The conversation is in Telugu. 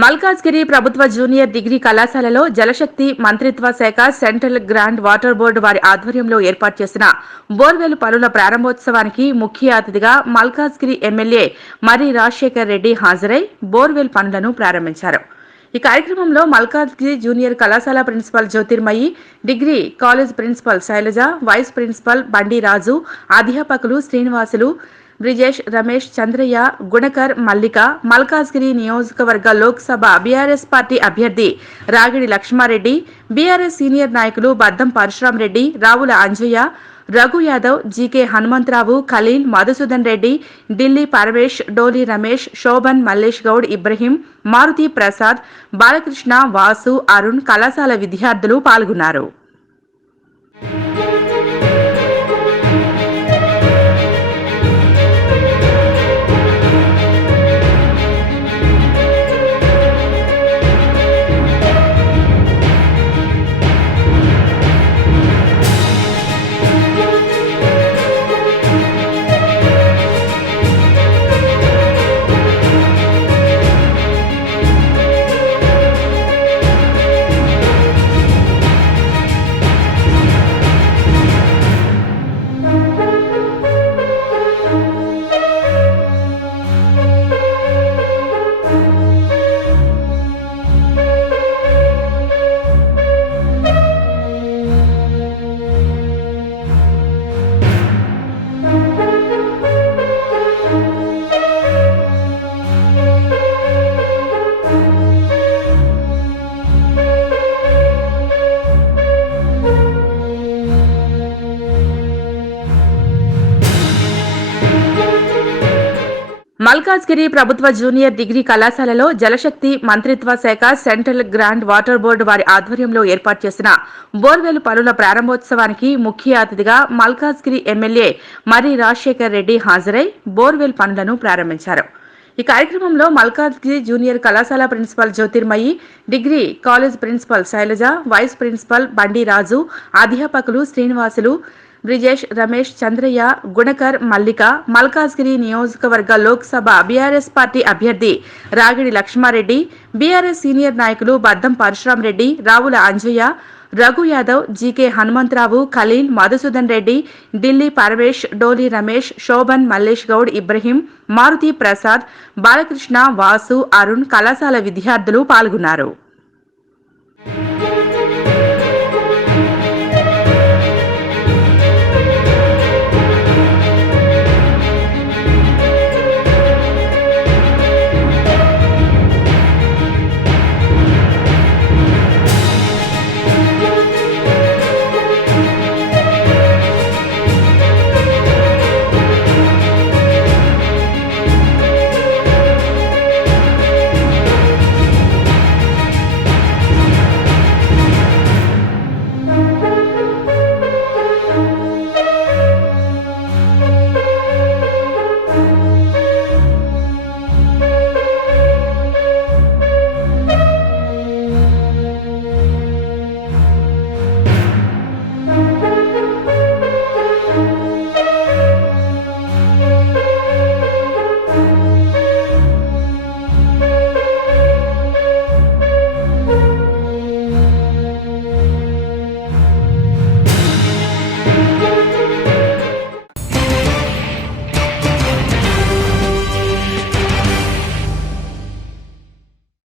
మల్కాజ్గిరి ప్రభుత్వ జూనియర్ డిగ్రీ కళాశాలలో జలశక్తి మంత్రిత్వ శాఖ సెంట్రల్ గ్రాండ్ వాటర్ బోర్డు వారి ఆధ్వర్యంలో ఏర్పాటు చేసిన బోర్వెల్ పనుల ప్రారంభోత్సవానికి ముఖ్య అతిథిగా మల్కాజ్గిరి ఎమ్మెల్యే మర్రి రాజశేఖర్ రెడ్డి హాజరై బోర్వెల్ పనులను ప్రారంభించారు. ఈ కార్యక్రమంలో మల్కాజ్గిరి జూనియర్ కళాశాల principal Jyothirmayi, degree college principal Sailaja, vice principal Bandi Raju, అధ్యాపకులు శ్రీనివాసులు, బ్రిజేష్, రమేష్, చంద్రయ్య, గుణకర్, మల్లిక, మల్కాజ్గిరి నియోజకవర్గ లోక్సభ బీఆర్ఎస్ పార్టీ అభ్యర్థి రాగిడి లక్ష్మారెడ్డి, బీఆర్ఎస్ సీనియర్ నాయకులు బద్దం పరశురాం రెడ్డి, రావుల అంజయ్య, రఘు యాదవ్, జీకే హనుమంతరావు, ఖలీల్, మధుసూదన్ రెడ్డి, ఢిల్లీ పరమేష్, డోలి రమేష్, శోభన్, మల్లేష్ గౌడ్, ఇబ్రహీం, మారుతి ప్రసాద్, బాలకృష్ణ, వాసు, అరుణ్, కళాశాల విద్యార్థులు పాల్గొన్నారు. మల్కాజ్గిరి ప్రభుత్వ జూనియర్ డిగ్రీ కళాశాలలో జలశక్తి మంత్రిత్వ శాఖ సెంట్రల్ గ్రాండ్ వాటర్ బోర్డు వారి ఆధ్వర్యంలో ఏర్పాటు చేసిన బోర్వెల్ పనుల ప్రారంభోత్సవానికి ముఖ్య అతిథిగా మల్కాజ్గిరి ఎమ్మెల్యే మర్రి రాజశేఖర్ రెడ్డి హాజరై బోర్వెల్ పనులను ప్రారంభించారు. ఈ కార్యక్రమంలో మల్కాజ్గిరి జూనియర్ కళాశాల principal Jyothirmayi, degree college principal Sailaja, vice principal Bandi Raju, అధ్యాపకులు శ్రీనివాసులు, బ్రిజేష్, రమేష్, చంద్రయ్య, గుణకర్, మల్లిక, మల్కాజ్గిరి నియోజకవర్గ లోక్సభ బీఆర్ఎస్ పార్టీ అభ్యర్థి రాగిడి లక్ష్మారెడ్డి, బీఆర్ఎస్ సీనియర్ నాయకులు బద్దం పరశురాం రెడ్డి, రావుల అంజయ్య, రఘు యాదవ్, జీకే హనుమంతరావు, ఖలీల్, మధుసూదన్ రెడ్డి, ఢిల్లీ పరమేష్, డోలి రమేష్, శోభన్, మల్లేష్ గౌడ్, ఇబ్రహీం, మారుతి ప్రసాద్, బాలకృష్ణ, వాసు, అరుణ్, కళాశాల విద్యార్థులు పాల్గొన్నారు.